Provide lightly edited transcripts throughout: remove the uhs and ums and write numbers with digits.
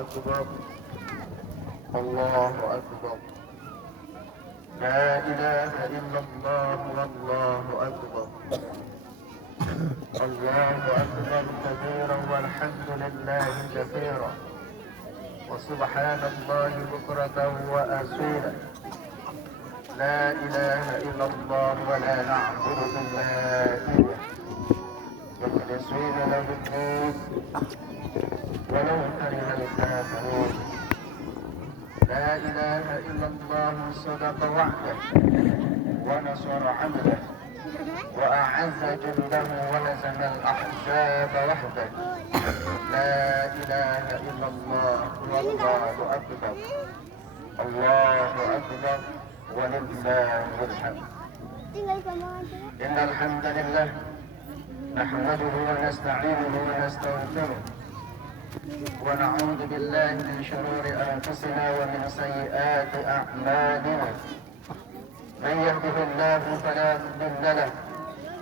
أكبر الله أكبر لا إله إلا الله والله أكبر الله أكبر كبيرا والحمد لله كثيرا وسبحان الله بكرة وأصيلا لا إله إلا الله ولا نعبد إلا إياه مخلصين له الدين ولو كره الكافرون لا إله إلا الله صدق وعده ونصر عبده وأعز جنده ولزم الأحزاب وحده لا إله إلا الله والله أكبر الله أكبر ولله الحمد إن الحمد لله نحمده ونستعينه ونستغفره ونعوذ بالله من شرور أنفسنا ومن سيئات أعمالنا من يهده الله فلا مضل له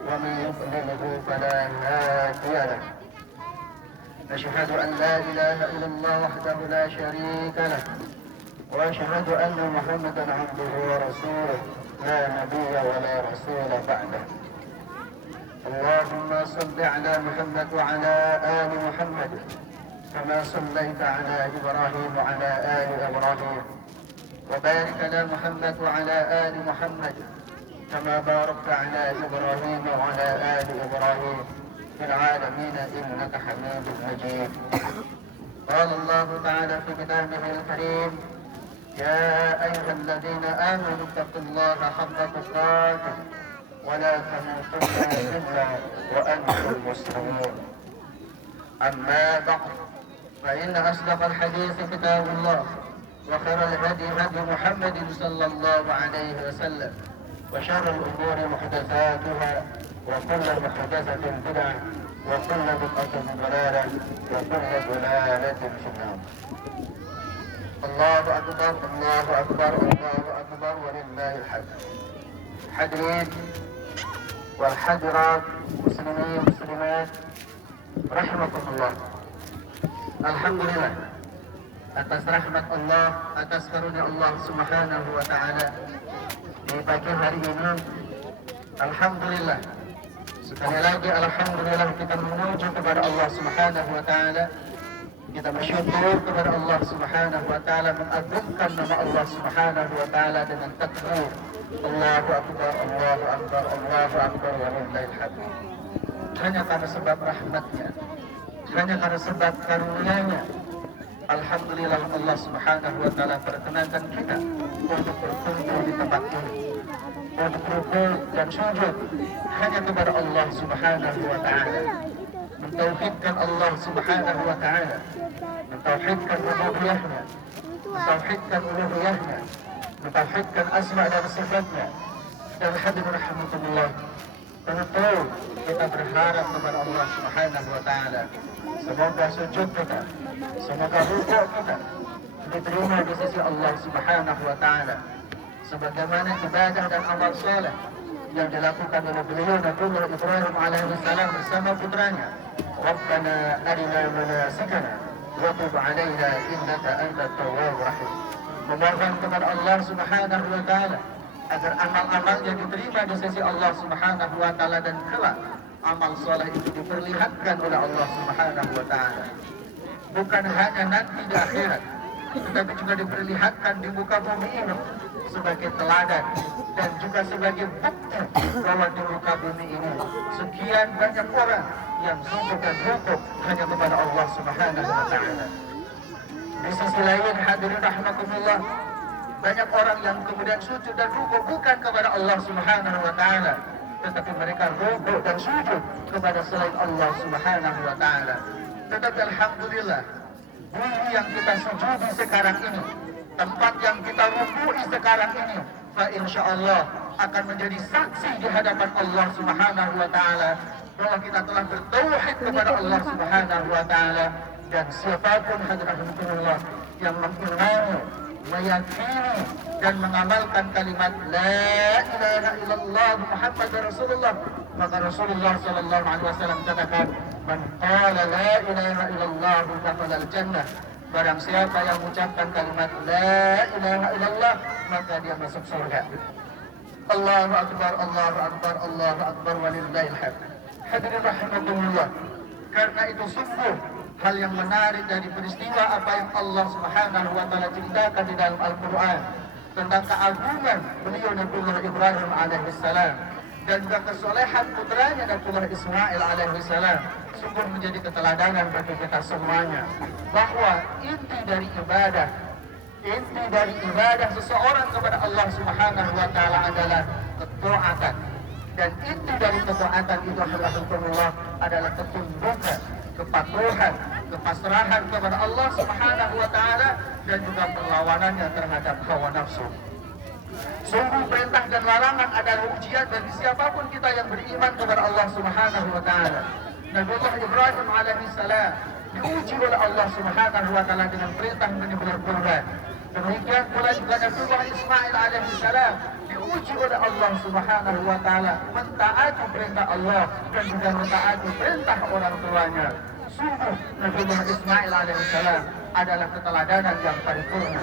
ومن يضلله فلا هادي له أشهد أن لا إله إلا الله وحده لا شريك له وأشهد أن محمدا عبده ورسوله لا نبي ولا رسول بعده اللهم صل على محمد وعلى آل محمد كما صليت على إبراهيم وعلى آل إبراهيم وبارك على محمد وعلى آل محمد كما باركت على إبراهيم وعلى آل إبراهيم في العالمين إنك حميد مجيد قال الله تعالى في كتابه الكريم يا أيها الذين آمنوا اتقوا الله حق تقاته ولا تموتن إلا وأنتم مسلمون أما بعد فإن أصدق الحديث كتاب الله وخير الهدي هدي محمد صلى الله عليه وسلم وشر الأمور محدثاتها وكل محدثة بدعة وكل بدعة ضلالة وكل ضلالة في النار. الله أكبر الله أكبر الله أكبر ولله الحمد. Hadirin wal hadirat muslimin muslimat rahimakumullah. Alhamdulillah atas rahmat Allah, atas karunia Allah Subhanahu wa taala di pagi hari ini. Alhamdulillah, sekali lagi alhamdulillah kita menuju kepada Allah Subhanahu wa taala. Kita bersyukur kepada Allah Subhanahu wa taala, mengagungkan nama Allah Subhanahu wa taala dengan takbir Allahu akbar Allahu akbar Allahu akbar walillahil hamd. Hanya karena sebab rahmatnya, hanya karena sebab karunia-Nya, alhamdulillah Allah Subhanahu wa taala perkenankan kita untuk berkumpul di tempat ini, untuk rukuk dan sujud hanya kepada Allah Subhanahu wa taala, mentauhidkan Allah Subhanahu wa taala, mentauhidkan rububiyahnya, mentauhidkan uluhiyahnya, mentauhidkan asma dan sifatnya. Dan hadirin rahmatullah, tentu kita berharap kepada Allah Subhanahu wa taala, semoga sujud kita, semoga rukuk kita diterima di sisi Allah Subhanahu wa taala sebagaimana ibadah dan amal saleh yang dilakukan oleh beliau Nabiullah Ibrahim alaihi salam bersama putranya. Rabbana arina manasikana wa tub alaina innaka antat tawwabur rahim. Memohon kepada Allah Subhanahu wa taala agar amal-amalnya diterima di sisi Allah Subhanahu wa taala dan kelak amal saleh itu diperlihatkan oleh Allah Subhanahu wa taala. Bukan hanya nanti di akhirat, tetapi juga diperlihatkan di muka bumi ini sebagai teladan dan juga sebagai bukti bahwa di muka bumi ini sekian banyak orang yang sujud dan rukuk hanya kepada Allah Subhanahu wa taala. Di sisi lain hadirin rahimakumullah, banyak orang yang kemudian sujud dan rukuk bukan kepada Allah Subhanahu wa taala, tetapi mereka rukuk dan sujud kepada selain Allah Subhanahu wa taala. Tetapi alhamdulillah, bumi yang kita sujudi sekarang ini, tempat yang kita rukui sekarang ini, fa insyaallah akan menjadi saksi di hadapan Allah Subhanahu wa taala bahwa kita telah bertauhid kepada Allah Subhanahu wa taala. Dan siapapun hadirin yang mengimani, meyakini dan mengamalkan kalimat la ilaha illallah Muhammadur Rasulullah, maka Rasulullah sallallahu alaihi wasallam katakan, man qala la ilaha illallah dakhala al-jannah. Barang siapa yang mengucapkan kalimat la ilaha illallah, maka dia masuk surga. Allahu akbar Allahu akbar Allahu akbar walillahil hamd. Hadirin rahimakumullah, karena itu sungguh hal yang menarik dari peristiwa apa yang Allah Subhanahu wa taala ceritakan di dalam Al-Qur'an tentang keagungan beliau Nabiullah Ibrahim alaihi salam dan juga kesolehan putranya Nabiullah Ismail alaihi salam, sungguh menjadi keteladanan bagi kita semuanya bahwa inti dari ibadah seseorang kepada Allah Subhanahu wa taala adalah ketaatan, dan inti dari ketaatan itu adalah ketundukan, kepatuhan, kepasrahan kepada Allah Subhanahu wa taala dan juga perlawanannya terhadap hawa nafsu. Sungguh perintah dan larangan adalah ujian bagi siapapun kita yang beriman kepada Allah Subhanahu wa taala. Nabiullah Ibrahim alaihi salam diuji oleh Allah Subhanahu wa taala dengan perintah menyembelih kurban. Demikian pula juga Nabiullah Ismail alaihi salam diuji oleh Allah Subhanahu wa taala mentaati perintah Allah dan juga mentaati perintah orang tuanya. Sungguh Nabiullah Ismail alaihi salam adalah keteladanan yang paripurna,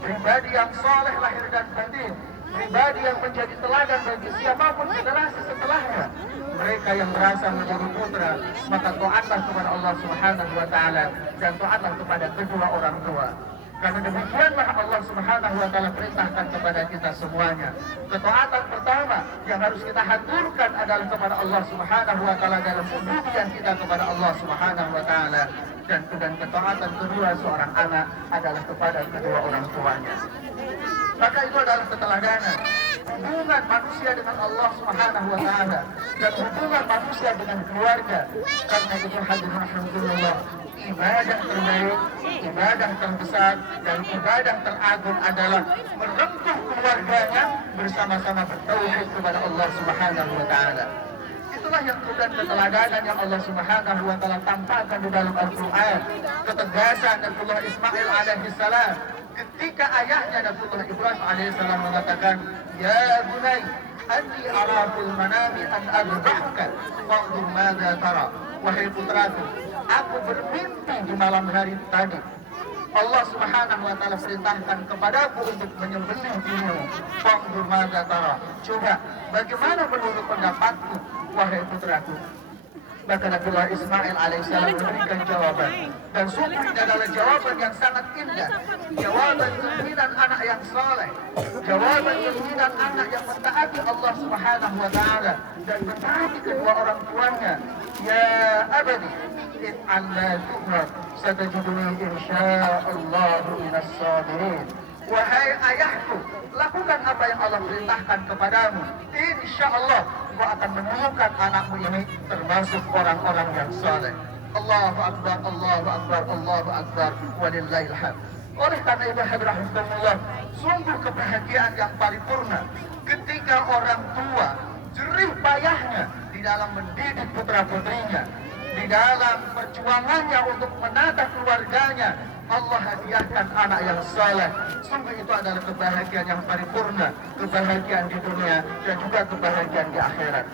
pribadi yang saleh lahir dan batin, pribadi yang menjadi teladan bagi siapapun generasi setelahnya. Mereka yang merasa menjadi putra, maka taatlah kepada Allah Subhanahu wa taala dan taatlah kepada kedua orang tua. Karena demikianlah Allah Subhanahu wa taala perintahkan kepada kita semuanya. Ketaatan pertama yang harus kita haturkan adalah kepada Allah Subhanahu wa taala dalam ubudiyah kita kepada Allah Subhanahu wa taala, dan ketaatan kedua seorang anak adalah kepada kedua orang tuanya. Maka itu adalah keteladanan hubungan manusia dengan Allah Subhanahu wa taala dan hubungan manusia dengan keluarga. Karena itu hadirin alhamdulillah, ibadah terbaik, ibadah terbesar dan ibadah teragung adalah merengkuh keluarganya bersama-sama bertauhid kepada Allah Subhanahu wa taala. Itulah yang kemudian keteladanan yang Allah Subhanahu wa taala tampakkan di dalam Al-Qur'an. Ketegasan Nabiullah Ismail alaihi salam ketika ayahnya Nabiullah Ibrahim alaihi salam mengatakan, "Ya bunai, anni ara fil manami an adbahka fanzur madza tara." Wahai putraku, aku bermimpi di malam hari tadi. Allah Subhanahu wa taala perintahkan kepadaku untuk menyembelih dirimu. Fanzur madza tara. Coba bagaimana menurut pendapatku wahai putraku? Maka Nabiullah Ismail alaihissalam memberikan jawaban, dan sungguh ini adalah jawaban yang sangat indah, jawaban keinginan anak yang saleh, jawaban keinginan anak yang mentaati Allah Subhanahu wa taala dan mentaati kedua orang tuanya. Ya abadi if'al ma tu'mar satajiduni insyaallahu minas sabirin. Wahai ayahku, lakukan apa yang Allah perintahkan kepadamu. Insya Allah, kau akan menemukan anakmu ini termasuk orang-orang yang saleh. Allahu Akbar, Allahu Akbar, Allahu Akbar, walillahil hamd. Oleh karena itu, hadirin rahimakumullah, sungguh kebahagiaan yang paripurna ketika orang tua jerih payahnya di dalam mendidik putra-putrinya, di dalam perjuangannya untuk menata keluarganya, Allah hadiahkan anak yang saleh. Sungguh itu adalah kebahagiaan yang paripurna, kebahagiaan di dunia dan juga kebahagiaan di akhirat.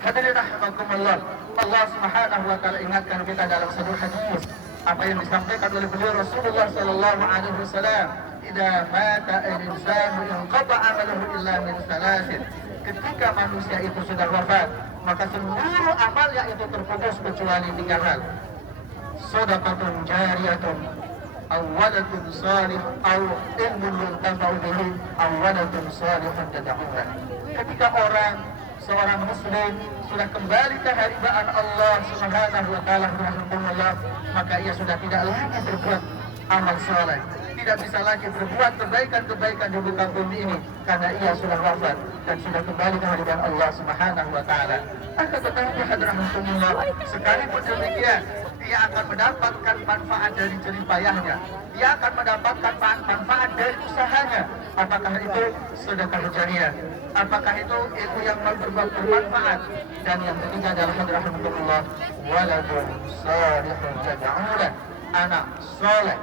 Hadirin rahimakumullah, Allah Subhanahu wa taala ingatkan kita dalam satu hadis apa yang disampaikan oleh beliau Rasulullah sallallahu alaihi wasallam, "Idza mata al-insanu inqata 'amaluhu illa min salasin." Ketika manusia itu sudah wafat, maka seluruh amalnya itu terputus kecuali 3 hal. Shadaqatun jariyatun, aw waladun salih, aw ilmun yuntafa'u bihi, aw waladun salihun tad'uhu. Ketika seorang muslim sudah kembali ke haribaan Allah Subhanahu wa taala, rahimahullah, maka ia sudah tidak lagi berbuat amal saleh, tidak bisa lagi berbuat kebaikan-kebaikan di muka bumi ini karena ia sudah wafat dan sudah kembali ke hadirat Allah Subhanahu wa taala. Akan tetapi hadirahumullah, sekalipun demikian, dia akan mendapatkan manfaat dari jerih payahnya. Dia akan mendapatkan manfaat dari usahanya. Apakah itu sedekah jariyah? Apakah itu ilmu yang bermanfaat? Dan yang ketiga adalah hadirahumullah, waladun salihun tad'uhu, anak saleh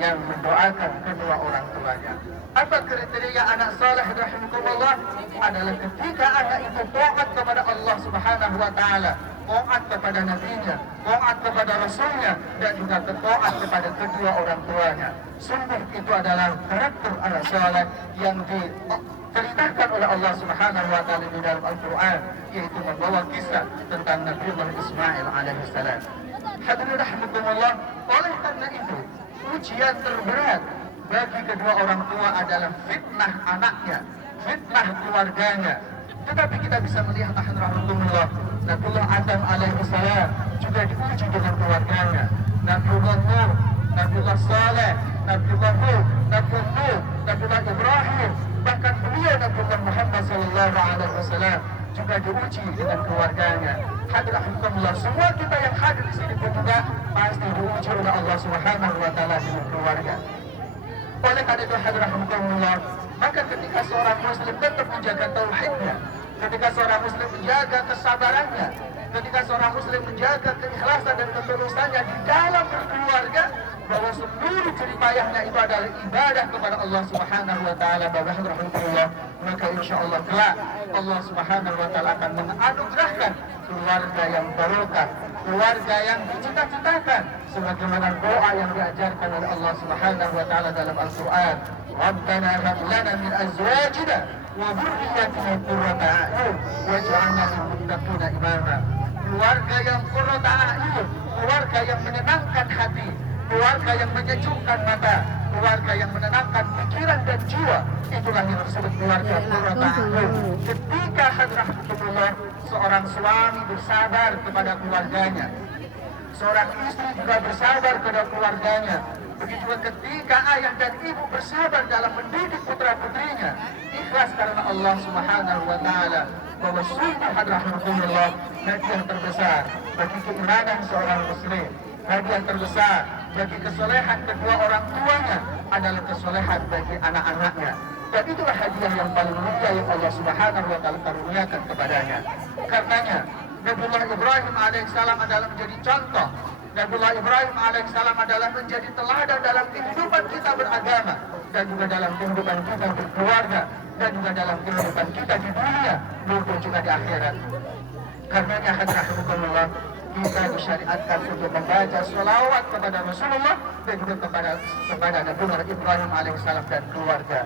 yang mendoakan kedua orang tuanya. Apa kriteria anak saleh rahimahullah? Adalah ketika anak itu taat kepada Allah Subhanahu wa taala, taat kepada nabinya, taat kepada rasulnya, dan juga taat kepada kedua orang tuanya. Sungguh itu adalah karakter anak saleh yang diceritakan oleh Allah Subhanahu wa taala di dalam Al-Qur'an, yaitu membawa kisah tentang Nabiullah Ismail alaihissalam. Hadirin rahimakumullah, oleh karena itu ujian terberat bagi kedua orang tua adalah fitnah anaknya, fitnah keluarganya. Tetapi kita bisa melihat rahimahullah, Nabiullah Adam alaihissalam juga diuji dengan keluarganya. Nabiullah Nuh, Nabiullah Saleh, Nabiullah Hud, Nabiullah Nuh, Nabiullah Ibrahim, bahkan beliau Nabiullah Muhammad sallallahu alaihi wasallam juga diuji dengan keluarganya. Hadirin rahimakumullah, semua kita yang hadir di sini pun juga pasti diuji oleh Allah Subhanahu wa taala dengan keluarga. Oleh karena itu hadirin rahimakumullah, maka ketika seorang muslim tetap menjaga tauhidnya, ketika seorang muslim menjaga kesabarannya, ketika seorang muslim menjaga keikhlasan dan ketulusannya di dalam berkeluarga, bahwa seluruh jerih payahnya itu adalah ibadah kepada Allah Subhanahu wa taala, rahimahullah, maka insyaallah kelak Allah Subhanahu wa taala akan menganugerahkan keluarga yang barokah, keluarga yang dicita-citakan sebagaimana doa yang diajarkan oleh Allah Subhanahu wa taala dalam Al-Qur'an. Rabbana hab lana min azwajina wa dhurriyyatina qurrata a'yun waj'alna lil muttaqina imama. Keluarga yang qurrata a'yun, keluarga yang menyenangkan hati, keluarga yang menyejukkan mata, keluarga yang menenangkan pikiran dan jiwa, itulah yang disebut keluarga qurrata a'yun. Ketika hadrahumullah, seorang suami bersabar kepada keluarganya, seorang istri juga bersabar kepada keluarganya, begitu juga ketika ayah dan ibu bersabar dalam mendidik putra-putrinya, ikhlas karena Allah Subhanahu wa taala, bahwa sungguh hadrahumullah, hadiah terbesar bagi keimanan seorang muslim, hadiah terbesar bagi kesolehan kedua orang tuanya adalah kesolehan bagi anak-anaknya. Dan itulah hadiah yang paling mulia yang Allah Subhanahu wa taala karuniakan kepadanya. Karenanya Nabiullah Ibrahim alaihissalam adalah menjadi contoh. Nabiullah Ibrahim alaihissalam adalah menjadi teladan dalam kehidupan kita beragama dan juga dalam kehidupan kita berkeluarga dan juga dalam kehidupan kita di dunia maupun juga di akhirat. Karenanya hadrahumullah, kita disyariatkan untuk membaca sholawat kepada Rasulullah dan juga kepada Nabiullah Ibrahim alaihissalam dan keluarga.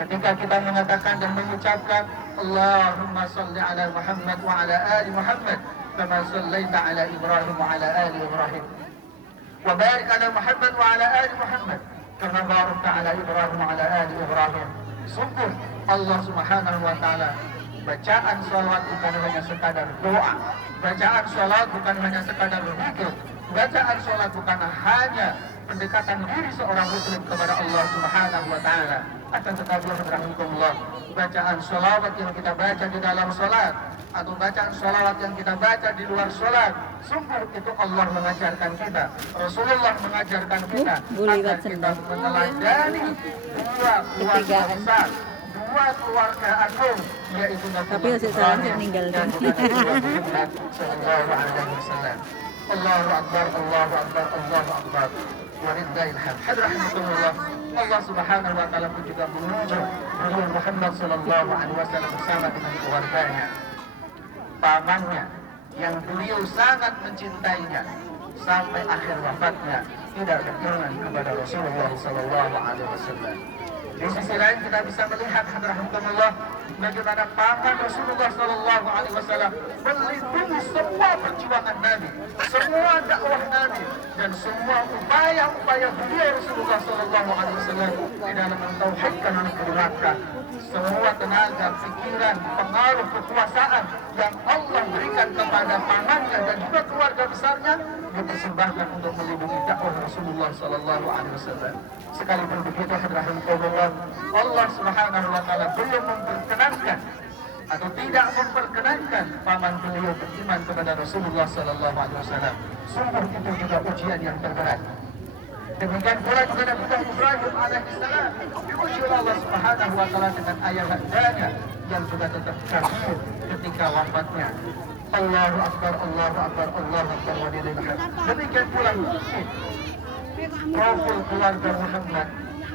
Ketika kita mengatakan dan mengucapkan Allahumma salli ala Muhammad wa ala ali Muhammad kama sallaita ala Ibrahim wa ala ali Ibrahim wa barik ala Muhammad wa ala ali Muhammad kama barakta ala Ibrahim wa ala ali Ibrahim. Sungguh Allah Subhanahu wa taala, bacaan salawat bukan hanya sekadar doa, bacaan salawat bukan hanya sekadar zikir, bacaan salawat bukan hanya pendekatan diri seorang muslim kepada Allah Subhanahu wa taala, akan tetapi rahimahullah, bacaan salawat yang kita baca di dalam salat atau bacaan salawat yang kita baca di luar salat, sungguh itu Allah mengajarkan kita, Rasulullah mengajarkan kita agar kita meneladani dua keluarga besar, dua keluarga agung, yaitu Nabi Ibrahim dan juga Muhammad sallallahu alaihi wasallam. Allahu akbar, Allahu akbar, Allahu akbar. Walillahil hamd. Hadrahumullah, Allah Subhanahu wa taala pun juga menunjuk Nabi Muhammad sallallahu alaihi wasallam bersama dengan keluarganya, pamannya yang beliau sangat mencintainya sampai akhir wafatnya, tidak berkenan kepada Rasulullah sallallahu alaihi wasallam. Di sisi lain kita bisa melihat hadrahumullah bagaimana paman Rasulullah sallallahu alaihi wasallam melindungi semua perjuangan Nabi, semua dakwah Nabi dan semua upaya-upaya beliau Rasulullah sallallahu alaihi wasallam di dalam mentauhidkan negeri Makkah. Semua tenaga, pikiran, pengaruh, kekuasaan yang Allah berikan kepada pamannya dan juga keluarga besarnya dipersembahkan untuk melindungi dakwah Rasulullah sallallahu alaihi wasallam. Sekalipun begitu hadrahumullah, Allah Subhanahu wa taala belum memperkenankan atau tidak memperkenankan paman beliau beriman kepada Rasulullah sallallahu alaihi wasallam. Sungguh itu juga ujian yang terberat. Demikian pula juga Nabi Ibrahim alaihissalam diuji oleh Allah Subhanahu wa taala dengan ayah handanya yang juga tetap kafir ketika wafatnya. Allahu akbar, Allahu akbar, Allahu akbar wa lillahil hamd. Demikian pula profil keluarga Muhammad,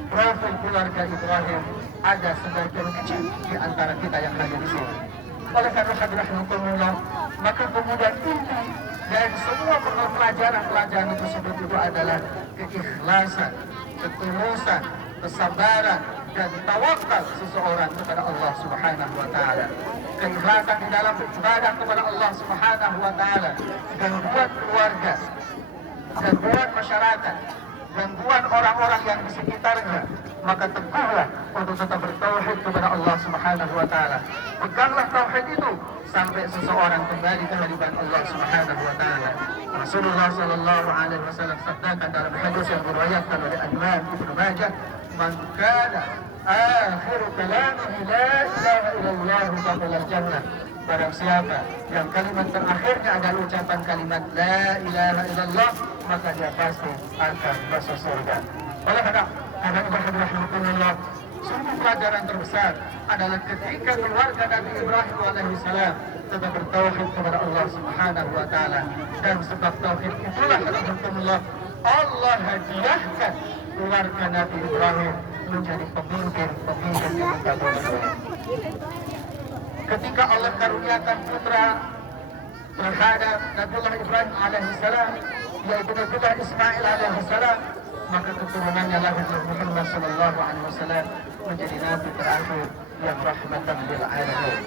profil keluarga Ibrahim ada sebagian kecil di antara kita yang hadir di sini. Oleh karena hadrahumullah, maka kemudian inti dari semua pelajaran tersebut itu adalah keikhlasan, ketulusan, kesabaran dan tawakal seseorang kepada Allah Subhanahu wa taala. Keikhlasan di dalam beribadah kepada Allah Subhanahu wa taala, gangguan keluarga, gangguan masyarakat, gangguan orang-orang yang di sekitarnya, maka teguhlah untuk tetap bertauhid kepada Allah Subhanahu wa taala. Peganglah tauhid itu sampai seseorang kembali ke hadirat Allah Subhanahu wa taala. Rasulullah sallallahu alaihi wasallam sabdakan dalam hadis yang diriwayatkan oleh Imam Ibnu Majah, "Man kana akhiru kalamihi la ilaha illallah dakhala al-jannah." Barang siapa yang kalimat terakhirnya adalah ucapan kalimat la ilaha illallah, maka dia pasti akan masuk surga. Oleh karena rahimahullah, sungguh pelajaran terbesar adalah ketika keluarga Nabi Ibrahim alaihissalam tetap bertauhid kepada Allah Subhanahu wa taala, dan sebab tauhid itulah rahimahullah Allah hadiahkan keluarga Nabi Ibrahim menjadi pemimpin di muka bumi. Ketika Allah karuniakan putra terhadap Nabiullah Ibrahim alaihissalam, yaitu Nabiullah Ismail alaihissalam, maka keturunannya lahir Muhammad sallallahu alaihi wasallam menjadi nabi terakhir yang rahmatan lil alamin.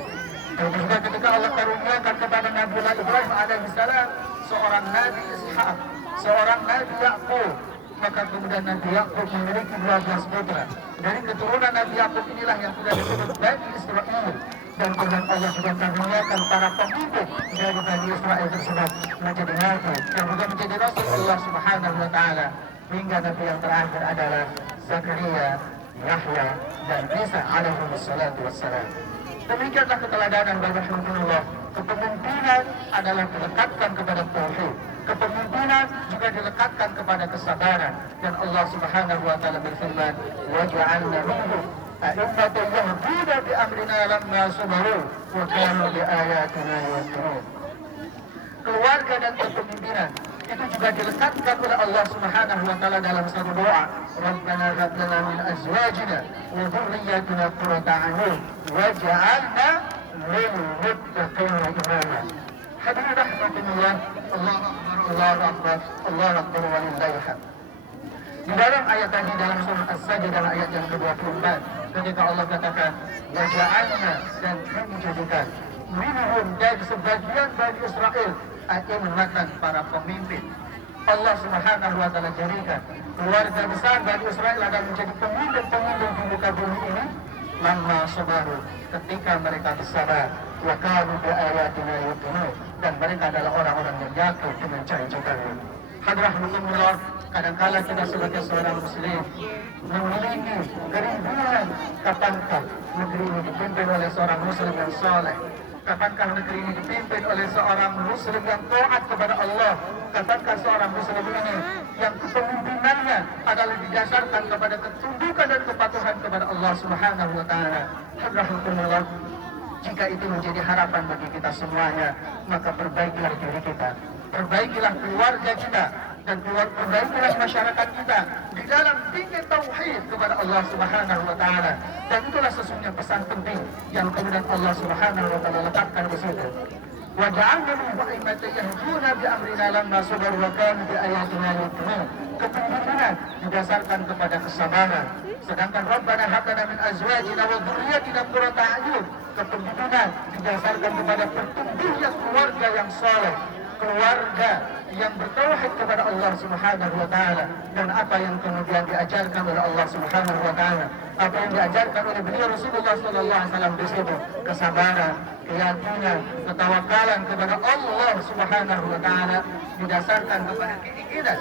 Dan juga ketika Allah karuniakan kepada Nabiullah Ibrahim alaihissalam seorang Nabi Ishak, seorang Nabi Yakub, maka kemudian Nabi Yakub memiliki 12 putra. Dari keturunan Nabi Yakub inilah yang sudah disebut Bani Israel. Dan kemudian Allah juga karuniakan para pemimpin dari Bani Israel tersebut menjadi nabi dan juga menjadi Rasul Allah Subhanahu wa taala, hingga nabi yang terakhir adalah Zakaria, Yahya dan Isa alaihi wassalatu wassalam. Demikianlah keteladanan rahimahullah. Kepemimpinan adalah dilekatkan kepada tauhid. Kepemimpinan juga dilekatkan kepada kesabaran. Dan Allah Subhanahu wa taala berfirman, "Wa ja'alna minhum أئمة يهدون بأمرنا لما صبروا وكانوا بآياتنا يوقنون. Keluarga dan kepemimpinan itu juga dilekatkan oleh Allah Subhanahu wa taala dalam satu doa, Rabbana hab lana min azwajina wa dhurriyyatina qurrata a'yun waj'alna lil muttaqina imama. Hadirin rahimakumullah, Allahu akbar, Allahu akbar, Allahu akbar walillahil hamd. Di dalam ayat tadi dalam surah As-Sajdah dalam ayat yang ke-24 ketika Allah katakan waja'alna, dan kami jadikan minhum, dari sebagian Bani Israel, a'immatan, para pemimpin. Allah Subhanahu wa taala jadikan keluarga besar Bani Israel akan menjadi pemimpin-pemimpin di muka bumi ini lamma sabaru, ketika mereka bersabar, wa kanu bi ayatina yuqinun, dan mereka adalah orang-orang yang yakin dengan janji kami. Hadrahumullah, kadangkala kita sebagai seorang muslim memiliki kerinduan, kapankah negeri ini dipimpin oleh seorang muslim yang saleh, kapankah negeri ini dipimpin oleh seorang muslim yang taat kepada Allah, kapankah seorang muslim ini yang kepemimpinannya adalah didasarkan kepada ketundukan dan kepatuhan kepada Allah Subhanahu wa taala. Hadrahumullah, jika itu menjadi harapan bagi kita semuanya, maka perbaikilah diri kita, perbaikilah keluarga kita, dan perbaikilah masyarakat kita di dalam tinggi tauhid kepada Allah Subhanahu wa taala. Dan itulah sesungguhnya pesan penting yang kemudian Allah Subhanahu wa taala letakkan di situ. Wa ja'alna minhum a'immatan yahduna bi amrina lamma sabaru wa kanu bi ayatina yuqinun. Kepemimpinan didasarkan kepada kesabaran. Sedangkan Rabbana hab lana min azwajina wa dhurriyyatina qurrata a'yun, kepemimpinan didasarkan kepada pertumbuhnya keluarga yang saleh, keluarga yang bertauhid kepada Allah Subhanahu wa taala, dan apa yang kemudian diajarkan oleh Allah Subhanahu wa taala, apa yang diajarkan oleh beliau Rasulullah sallallahu alaihi wasallam di situ, kesabaran, keyakinan, ketawakalan kepada Allah Subhanahu wa taala didasarkan kepada keinginan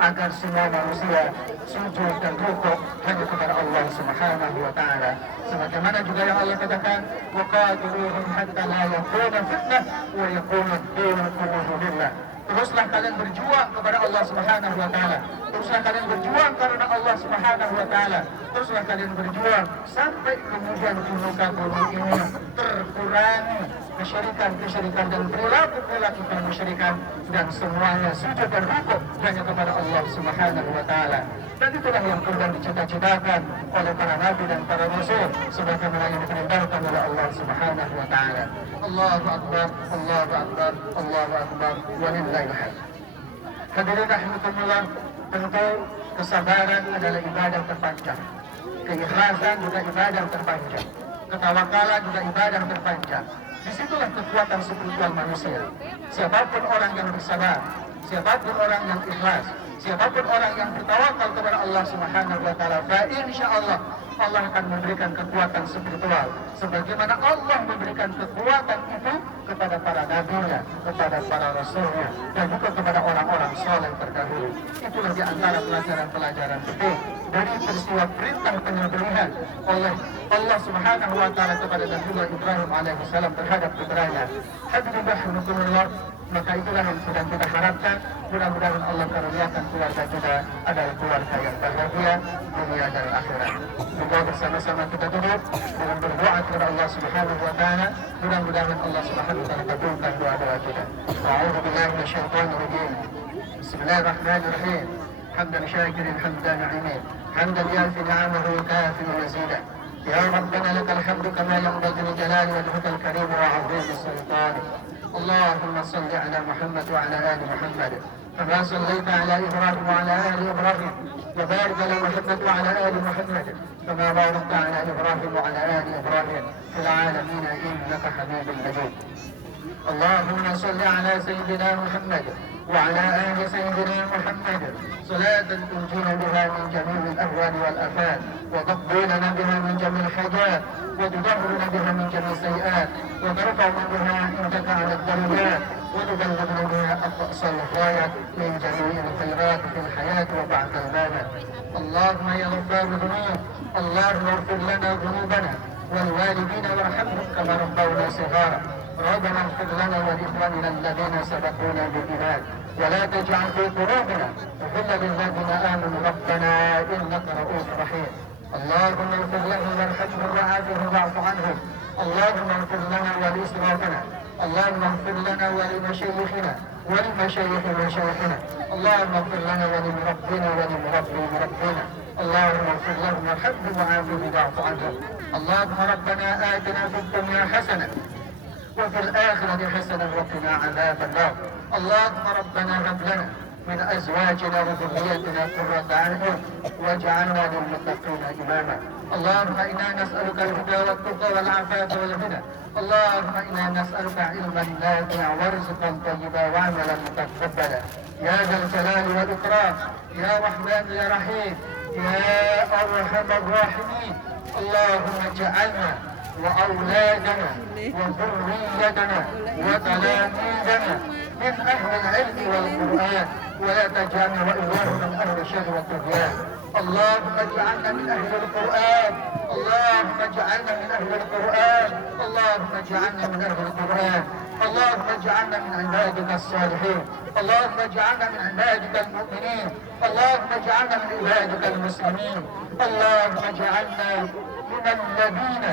agar semua manusia sujud dan rukuk hanya kepada Allah Subhanahu wa taala. Sebagaimana juga yang Allah katakan, wa qatiluhum hatta la yakuna fitnah wa yakuna ad-dinu kulluhu lillah. Teruslah kalian berjuang kepada Allah Subhanahu wa taala. Teruslah kalian berjuang karena Allah Subhanahu wa taala. Teruslah kalian berjuang sampai kemudian di muka bumi ini terkurangi kesyirikan dan perilaku kemusyrikan, dan semuanya sujud dan rukuk hanya kepada Allah Subhanahu wa taala. Dan itulah yang kemudian dicita-citakan oleh para nabi dan para rasul sebagaimana yang diperintahkan oleh Allah Subhanahu wa taala. Allahu akbar, Allahu akbar, Allahu akbar, walillahil hamd. Hadirin rahimakumullah, tentu kesabaran adalah ibadah terpanjang. Keikhlasan juga ibadah terpanjang. Ketawakalan juga ibadah terpanjang. Disitulah kekuatan spiritual manusia. Siapapun orang yang bersabar, siapapun orang yang ikhlas, siapapun orang yang bertawakal kepada Allah Subhanahu wa taala, insyaallah Allah akan memberikan kekuatan spiritual sebagaimana Allah memberikan kekuatan itu kepada para nabinya, kepada para rasulnya, dan juga kepada orang-orang saleh terdahulu. Itulah di antara pelajaran-pelajaran penting dari peristiwa perintah penyembelihan oleh Allah Subhanahu wa taala kepada Nabi Ibrahim alaihissalam terhadap putranya. Hadirin rahimakumullah, maka itulah yang sedang kita harapkan. Mudah-mudahan Allah karuniakan keluarga kita adalah keluarga yang bahagia dunia dan akhirat. Semoga bersama-sama kita duduk dengan berdoa kepada Allah Subhanahu wa taala. Mudah-mudahan Allah Subhanahu wa taala kabulkan doa-doa kita. A'udzu billahi minasyaitonir rajim. Bismillahirrahmanirrahim. Hamdan syakirin hamdan na'imin. Hamdan yafi ni'amahu wa kafi mazidah. Ya Rabbana lakal hamdu kama yanbaghi li jalali wajhikal karim wa 'azimi sultanik. اللهم صل على محمد وعلى آل محمد كما صليت على إبراهيم وعلى آل إبراهيم وبارك على محمد وعلى آل محمد كما باركت على إبراهيم وعلى آل إبراهيم في العالمين إنك حميد مجيد. اللهم صل على سيدنا محمد وعلى آل سيدنا محمد صلاة تنجينا بها من جميع الأهوال والآفات وتقضينا بها من جميع الحاجات وتدهرنا بها من جميع السيئات وترفعنا بها عندك على الدرجات وتبلغنا بها أقصى الغايات من جميع الخيرات في الحياة وبعد الممات. اللهم يا غفار الذنوب، اللهم اغفر لنا ذنوبنا والوالدين وارحمهم كما ربونا صغارا. ربنا اغفر لنا ولإخواننا الذين سبقونا بالإيمان ولا تجعل في قلوبنا غلا للذين آمنوا ربنا إنك رؤوف رحيم. اللهم اغفر لهم وارحمهم وعافهم واعف عنهم. اللهم اغفر لنا ولإسرافنا. اللهم اغفر لنا ولمشايخنا ولمشايخ مشايخنا. اللهم اغفر لنا ولمربنا ولمربي مربينا. اللهم اغفر لهم وارحمهم وعافهم واعف عنهم. اللهم ربنا آتنا في الدنيا حسنة وفي الآخرة حسنة وقنا عذاب النار. اللهم ربنا هب لنا من أزواجنا وذرياتنا قرة أعين واجعلنا للمتقين إماما. اللهم إنا نسألك الهدى والتقى والعفاف والغنى. اللهم إنا نسألك علما نافعا ورزقا طيبا وعملا متقبلا يا ذا الجلال والإكرام يا رحمن يا رحيم يا أرحم الراحمين. اللهم اجعلنا وأولادنا وذريتنا وتلاميذنا من أهل العلم والقرآن ولا تجعلنا وإياهم من أهل الشر والطغيان. اللهم اجعلنا من أهل القرآن. اللهم اجعلنا من أهل القرآن. اللهم اجعلنا من أهل القرآن. اللهم اجعلنا من عبادك الصالحين. اللهم اجعلنا من عبادك المؤمنين. اللهم اجعلنا من عبادك المسلمين. اللهم اجعلنا من الذين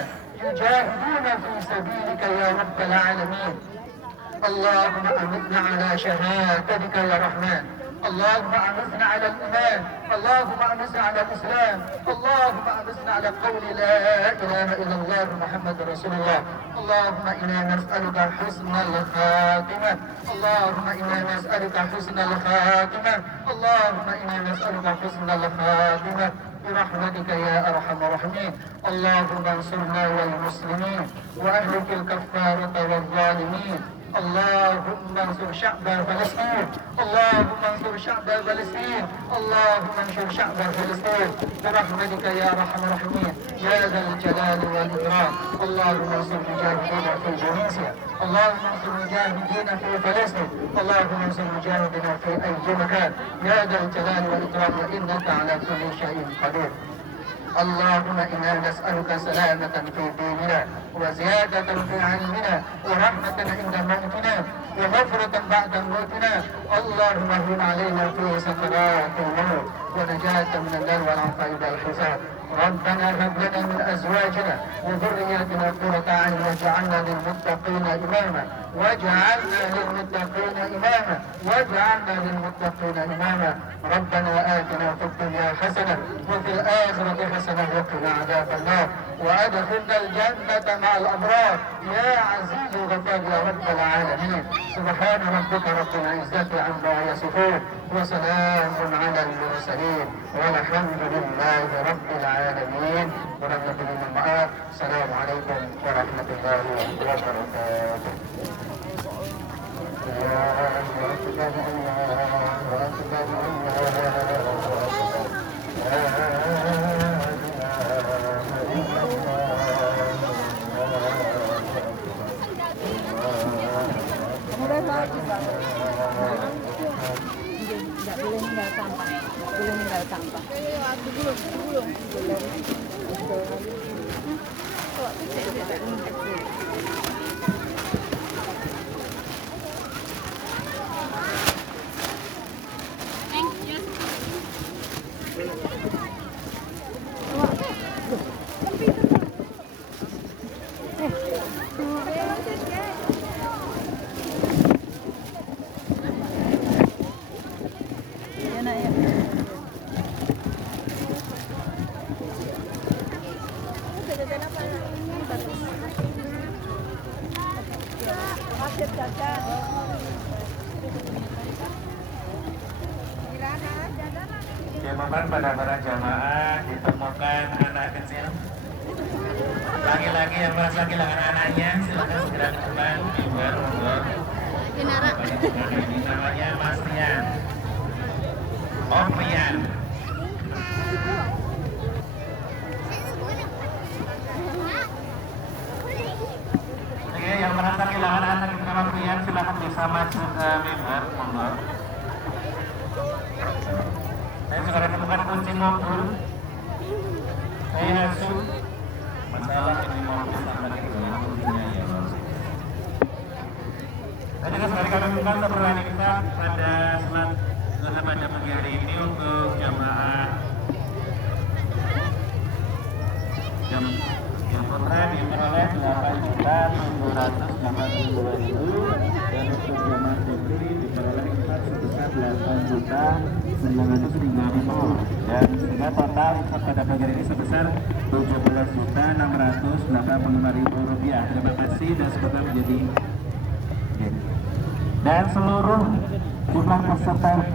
يجاهدون في سبيلك يا رب العالمين. اللهم أمتنا على شهادتك يا رحمن. اللهم أمتنا على الإيمان. اللهم أمتنا على الإسلام. اللهم أمتنا على قول لا إله إلا الله محمد رسول الله. اللهم إنا نسألك حسن الخاتمة. اللهم إنا نسألك حسن الخاتمة. اللهم إنا نسألك حسن الخاتمة برحمتك يا أرحم الراحمين. اللهم انصرنا والمسلمين وأهلك الكفارة والظالمين. اللهم انصر شعب فلسطين. اللهم انصر شعب فلسطين. اللهم انصر شعب فلسطين برحمتك يا ارحم الراحمين يا ذا الجلال والاكرام. اللهم انصر مجاهدين في اندونيسيا. اللهم انصر مجاهدين في فلسطين. اللهم انصر مجاهدين في اي مكان يا ذا الجلال والاكرام وانك على كل شيء قدير. اللهم إنا نسألك سلامة في ديننا وزيادة في علمنا ورحمة عند موتنا وغفرة بعد موتنا. اللهم هون علينا في سكرات الموت ونجاة من النار والعطاء والحساب. ربنا هب لنا من أزواجنا وذرياتنا قرة أعين واجعلنا للمتقين إماما. واجعلنا للمتقين إماما. واجعلنا للمتقين إماما. ربنا آتنا في الدنيا حسنة وفي الآخرة حسنة وقنا عذاب النار وأدخلنا الجنة مع الأبرار يا عزيز غفار يا رب العالمين. سبحان ربك رب العزة عما يصفون وسلام على المرسلين والحمد لله رب العالمين. ونبي من المآب. السلام عليكم ورحمة الله وبركاته. Nggak boleh ninggal sampah, nggak boleh ninggal sampah. Belum. Kalau tidak Ditemukan pada para jamaah, ditemukan anak kecil, laki-laki yang merasa kehilangan anaknya, silakan segera ke depan. Ini namanya Mas Rian. Om Rian. Oke, yang merasa kehilangan anak di Om Rian, silakan bisa maju ke mimbar, monggo. Saya juga menemukan kunci mobil. Saya langsung masalah ini mobil sampai ke dalam kuncinya ya. Tadi sekali kami minta untuk berlari kita pada sholat zuhur pada pagi hari ini untuk jamaah Yang putra diperoleh 8.782.000 dan untuk jamaah putri diperoleh infak sebesar 8.903.000 dan sehingga total infak pada pagi ini sebesar 17.685.000 rupiah. Terima kasih dan semoga menjadi dan seluruh jumlah peserta